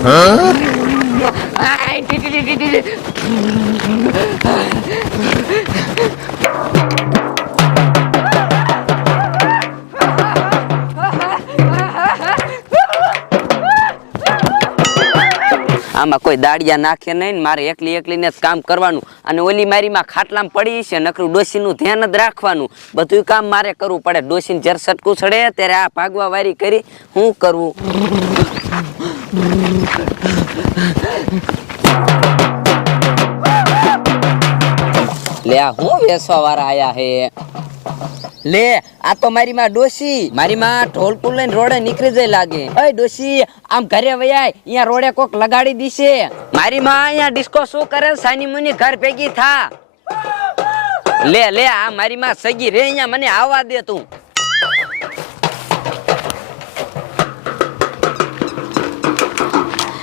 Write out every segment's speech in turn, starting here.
Huh? આમાં કોઈ દાડિયા નાખે નહીં મારે એકલી એકલીને જ કામ કરવાનું. અને ઓલી મારીમાં ખાટલામાં પડી છે, નકરું ડોશીનું ધ્યાન જ રાખવાનું. બધું કામ મારે કરવું પડે. ડોશીને જ્યારે સટકું ચડે ત્યારે આ ભાગવા વારી કરી હું કરવું લે, આ હું વેસવા વાળા આયા હે? લે, આ તો મારી માં ડોશી. મારી માં ઢોલકુલ લઈને રોડે નીકળી જાય લાગે. અય ડોશી, આમ ઘરે વયાય, અહીંયા રોડે કોક લગાડી દીશે. મારી માં અહીંયા ડિસ્કો શું કરે સાની મુની ઘર ભેગી થા. લે લે, આ મારી માં સગી રે, અહીંયા મને આવવા દે તું.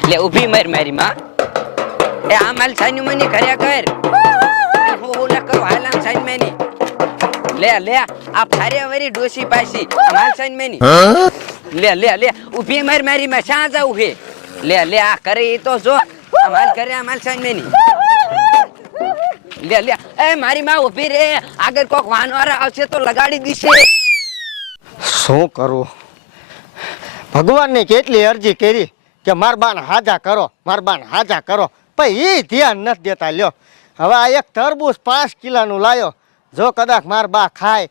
લે, ઊભી માર મારી માં. એ આ માલ સાની મુની ઘરે કર. ન કરું, હાલ આમ સાની મેની. લે લે, આ ફારે વરી ડોસી પાસી. માલ સાઈન મેની. લે લે લે ઊભી માર મારી માં, શા જાવ હે? લે લે, આ કરે ઈ તો જો. માલ કરે, આ માલ સાઈન મેની. લે લે, એ મારી માં ઊભી રે. આગળ કોક વાનવારા આવશે તો લગાડી દીશે. શું કરું? ભગવાનને કેટલી અરજી કરી કે માર હાજા કરો, માર હાજા કરો. પણ એ ધ્યાન નથી દેતા, લ્યો. હવે આ એક તરબૂચ પાંચ કિલાનું લાયો, જો કદાચ માર બા ખાય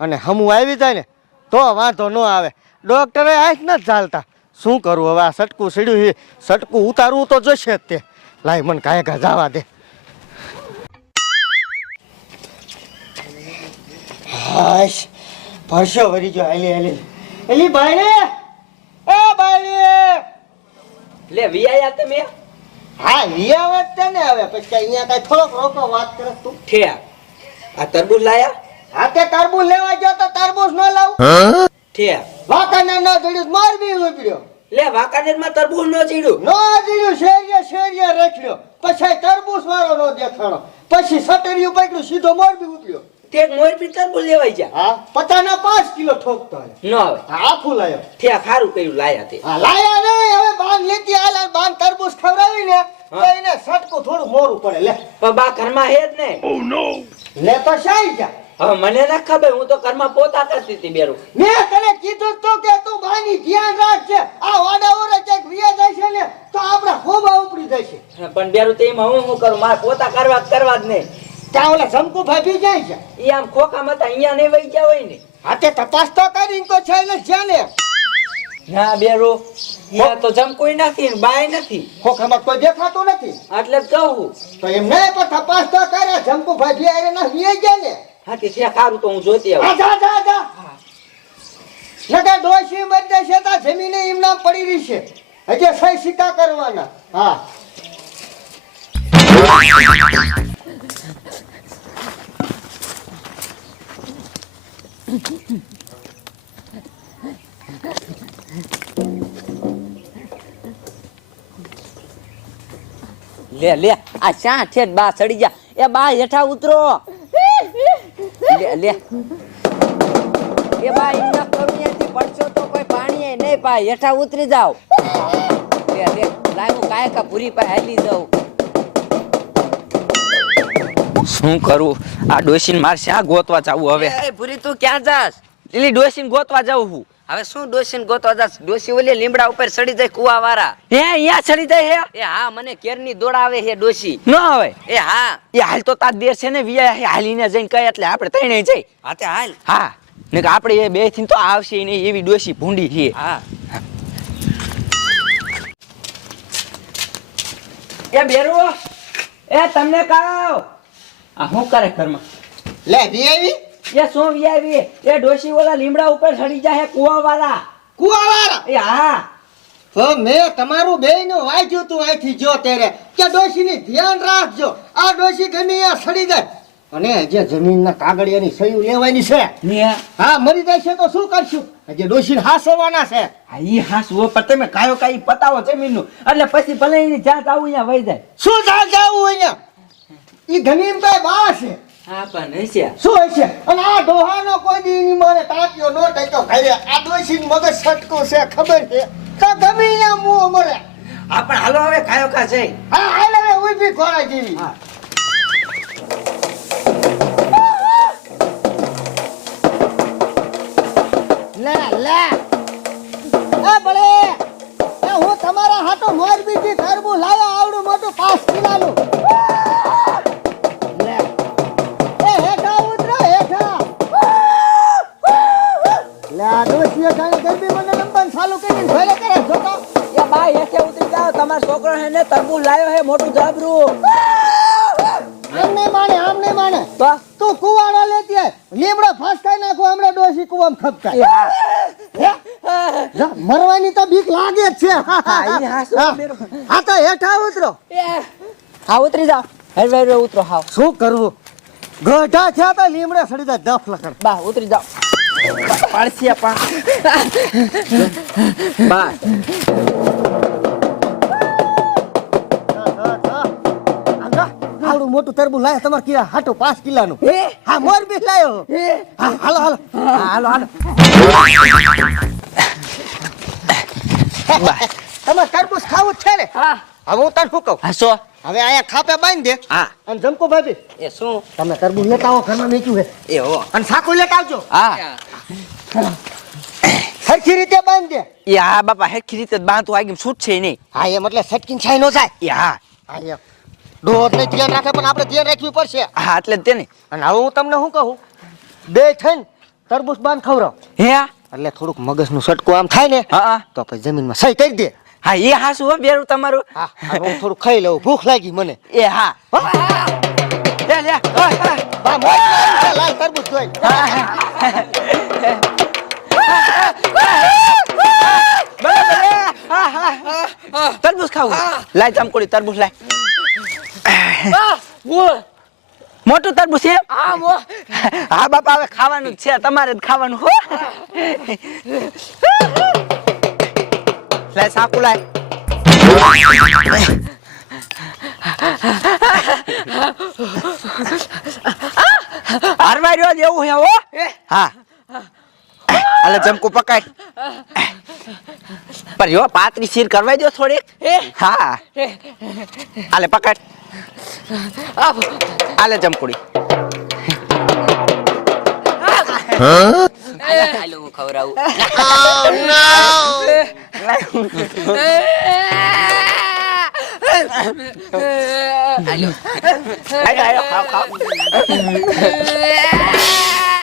અને હમું આવી જાય ને, તો વાંધો ન આવે. ડોક્ટરે જ નથી ચાલતા શું કરું હવે આ સટકું સીડ્યું સટકું ઉતારવું તો જોશે જ તે. લાય મને કાંઈ ઘા જવા દે. હાશ, પરસો વરી ગયો, હાલી હાલી. એલી બાયણે એ બાયણે લે વિયાયા તમે હા લિયા વાત તને હવે. પછી અહીંયા કઈ થોડોક રોકો વાત કરે તું. ઠે આ તરબૂજ લાયા? હા તે તરબૂજ લેવા ગયો તો તરબૂજ ન લાવું. ઠે વાકાનેર ન જડ્યું માર બી ઉપડ્યો લે વાકાનેરમાં તરબૂજ નો ચીડું ન જડ્યું શેરીએ શેરીએ રખડ્યો. પછી તરબૂજ મારો નો દેખાણો. પછી સટરિયું પકડ્યું સીધો માર બી ઉપડ્યો તે મોરબી તરબૂજ લેવાઈ જા હા પચાના પાંચ કિલો ઠોકતો હોય ન આવે. હા, આખું લાયો. ઠે ખારું કર્યું લાયા તે. હા લાયા નહીં હવે બાન લેતી આલે બાન તરબૂચ ખવડાવી ને તો એને સટકું થોડું મોરું પડે. લે. પણ બા ઘરમાં હે જ ને. લે તો શાઈ જા. હવે મને ના ખબર હું તો ઘરમાં પોતા કરતી હતી બેરું. મેં તને કીધું તો કે તું બાની ધ્યાન રાખજે. આ વાડા ઓરે ક્યાંક વિયા જાય છે ને તો આપણા ખોબા ઉપડી જશે. પણ બેરું તે એમાં હું શું કરું? મારે પોતા કરવા કરવા જ નહીં ત્યાં ઓલા શંકુ ભાભી જાય છે. ઈ આમ ખોખા તો અહીંયા નહીં વહી ગયા હોય ને. હા તે તપાસ તો કરીને તો છે ને છે ને. ના બેરો અહીંયા તો જમ કોઈ નથી બાય નથી. ખોખામાં કોઈ દેખાતો નથી. એટલે જ કહું. તો એમ નહીં પણ તપાસ તો કરે શંકુ ભાભી આરે ના વિયા ગયા ને. હા તે છે ખારું તો હું જોતી આવું. જા જા જા. નકર ડોશી બધે છે તા જમીને એમના પડી રહી છે હજે સહી સીતા કરવાના. હા. લે લે આ ચા ઠેઠ બા ચડી જા એ બા હેઠા ઉતરો. લે લે. એ બા એમ ના કરું ત્યાંથી પડશો તો કોઈ પાણી નહીં પા હેઠા ઉતરી જાવ લે લે લાય હું કાયકા પૂરી પાસે હાલી જાઉં. શું કરું? આ ડોસીન મારે શા ગોતવા જાવું હવે? એ પૂરી તું ક્યાં જાસ લીલી ડોસીન ગોતવા જાઉં હું. હવે શું ગોતવા જાસ ડોસી ઓલી લીમડા ઉપર ચડી જાય કુવા વાળા હે અહીંયા ચડી જાય હે? એ હા મને કેરની દોડાવે હે ડોસી ન આવે? એ હા. એ હાલ તો તાર દેર છે ને વિયા હે હાલીને જઈને કહે એટલે આપણે ત્રણે જઈ. હા તે હાલ. હા ને કે આપણે એ બેથી તો આવશે નહીં એવી ડોસી ભૂંડી છે. હા. એ બેરો એ તમને કાવ. આ શું કરે ઘરમાં? લે દી આવી એ શું વ્યાવી? એ ડોશી ઓલા લીમડા ઉપર ચડી જાય કુવા વાળા કુવાવાળા? એ હા. તો મેં તમારું બે નું વાંચ્યું તું અહીંથી જો ત્યારે. કે ડોશી ની ધ્યાન રાખજો. આ ડોશી ગમે આ સડી જાય. અને જે જમીનના કાગળિયાની સહી લેવાની છે હા મરી જાય છે તો શું કરશું? હજી ડોશી હાસવાના છે. હા ઈ હાસવો પણ તમે કાયો કાઈ પતાવો જમીનનું. એટલે પછી ભલે એની જાત આવું અહીંયા વહી જાય. શું જા આવું અહીંયા? ઈ ગમીન ભાઈ બા છે? હા પણ હશે. શું હશે? અને આ ડોહાનો કોઈ દી ની મને તાપ્યો નો ટાક્યો ઘરે આ ડોશીનું મગજ સટકો છે ખબર છે? તો ગમે ત્યાં મું મરે હા પણ હાલો હવે કાયો કા જઈ? હા હાલ હવે ઊભી ખોરા જેવી. હા. લે લે. એ બળે હું તમારા હાટો મોરબીથી તરબૂચ હે તરબૂચ લાવ્યો હે મોટું જબરું આમ નહીં માને આમ નહીં માને તો તું કુવાડો લેતી હે લીમડો ફસકાઈ નાખો હમણે ડોસી કુવામ ખપકાય. જા, મરવાની તો બીક લાગે જ છે. હા. તો હેઠા ઉતરો. હા ઉતરી જાવ હેરવે હેરવે ઉતરો હાવ શું કરવું? ગઢા થયા તો લીમડે સડી જાય. દફ લખડ બા ઉતરી જાઓ. પાડશી પા બા. આવડું મોટું તરબુ લાય તમારે કિલા હાટો પાંચ કિલાનું હે? હા મોરબી લાયો. હાલો હાલો. હાલો હાલો. તમારે તરબૂચ ખાવું જ છે ને? હવે હું તને શું કહું? હસો હવે અહીંયા ખાપે બાંધી દે. હા. અને જમકો ભાભી એ શું? તમે તરબૂચ લેતા આવો ઘરમાં નીચું હે એ હો. અને સાકુ લેતા આવજો. હા. સરખી રીતે બાંધી દે. એ હા બાપા સરખી રીતે બાંધતું આગળ છૂટ છે નહીં. હા એમ એટલે સટકીન છાઈ નો જાય. એ હા. હા એમ. ડોહર ધ્યાન રાખે પણ આપણે ધ્યાન રાખવી પડશે. હા એટલે જ તેને અને હવે હું તમને શું કહું? બે થઈને તરબૂચ બાંધ ખવડાવ. હે? એટલે થોડુંક મગજનું સટકું આમ થાય ને હા તો પછી જમીનમાં સહી કરી દે. હા એ હાસું હો બેરું તમારું. હા હું થોડું ખાઈ લઉં. ભૂખ લાગી મને. એ હા. લે લે. બા મોય લાલ તરબૂચ જોઈ. તરબૂચ ખાવું. લાય ચમકોડી તરબૂચ લાય. મોટું તરબૂચ છે? હા બાપા હવે ખાવાનું જ છે. તમારે જ ખાવાનું હો. લાય સાકુ લાય. હારવાઈ રહ્યો જ એવું હે. હો? હા. અલે ચમકુ પકડ પર જો પાતરી શીર કરવા દો થોડીક. હા? આલે પકડ. આલે જમકુડી. હાલો હું ખવડાવું. હાલો ખાવ